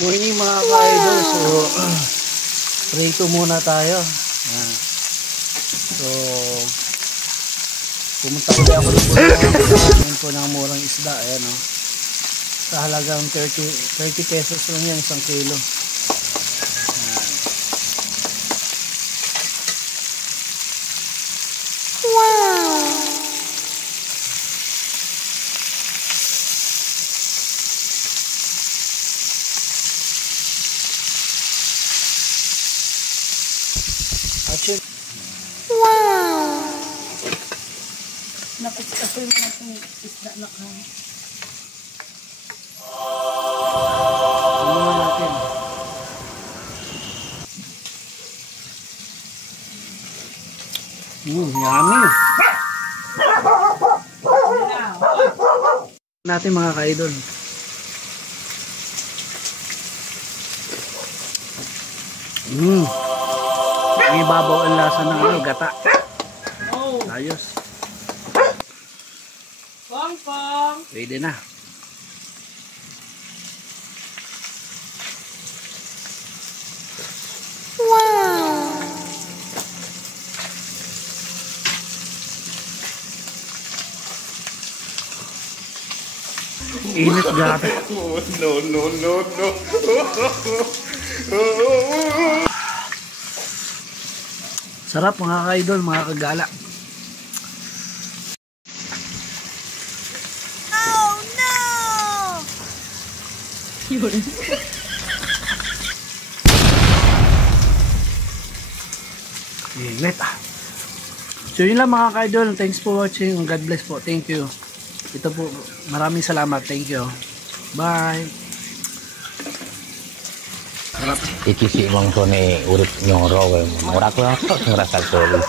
Morning mga ka-idol. So, prito muna tayo. Yan. So, pumunta ulit ako ng po ng murang isda. Ayan o. Sa halagang 30 pesos lang yan, 1 kilo. Yan. Wow! Wow! Napit-apoy mo na itong isda na ka. Ano natin? Yummy! Natin mga ka-idol. May babaw ang lasa ng gata. Oh. Ayos. Pong-pong. Pwede na. Wow! Init gata. Oh, no. Sarap mga ka-idol, mga kagala. Oh no! Yun. Init ah. So yun lang mga ka-idol. Thanks for watching. God bless po. Thank you. Ito po. Maraming salamat. Thank you. Bye. Sarap. Ikisi mong ni urip nyong raw. Mura ko lang ito. Ngerasa tulis.